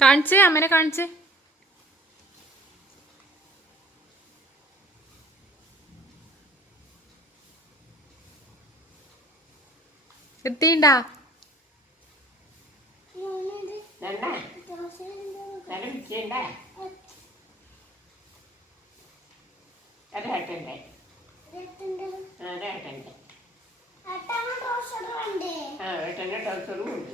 കാണിച്ചേ അമ്മനെ കാണിച്ചേ. എത്തിണ്ടാ അത് കേട്ടണ്ടേ ആ അത് കേട്ടണ്ടേ ആ ടൗസറും ഉണ്ട്.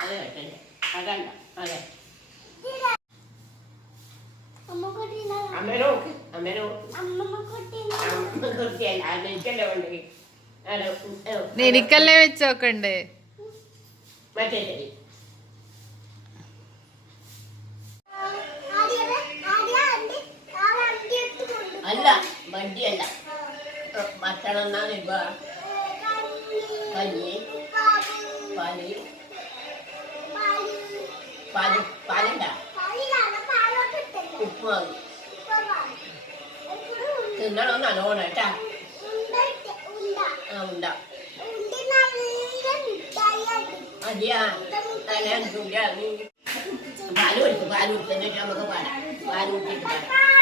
അത് അതല്ല അമ്മേനെ നോക്ക് അമ്മേനെ എനിക്കല്ലേ എനിക്കല്ലേ വെച്ചോക്കണ്ട് മറ്റേ അല്ല വണ്ടിയല്ല. ഭക്ഷണം എന്നാണ് ഇപ്പൊ കഞ്ഞി പനി. പനി. പാലുണ്ട ഉപ്പ് വാങ്ങി. തിന്നണം നല്ലോണം കേട്ടാ. ആ ഉണ്ട. തുണ്ട നീ പാൽ കൊടുക്കും പാൽ കൊടുത്തിട്ട് നമുക്ക് പാടാം പാൽ കുടിച്ചിട്ട് പാടാം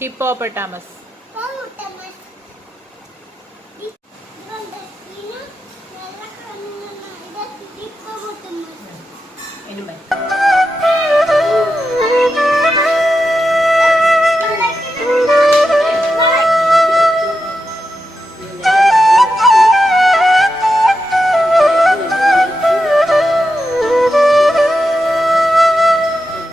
ഹിപ്പോപ്പെട്ടാമസ്. ഹിപ്പോപ്പൊട്ടാമസ്.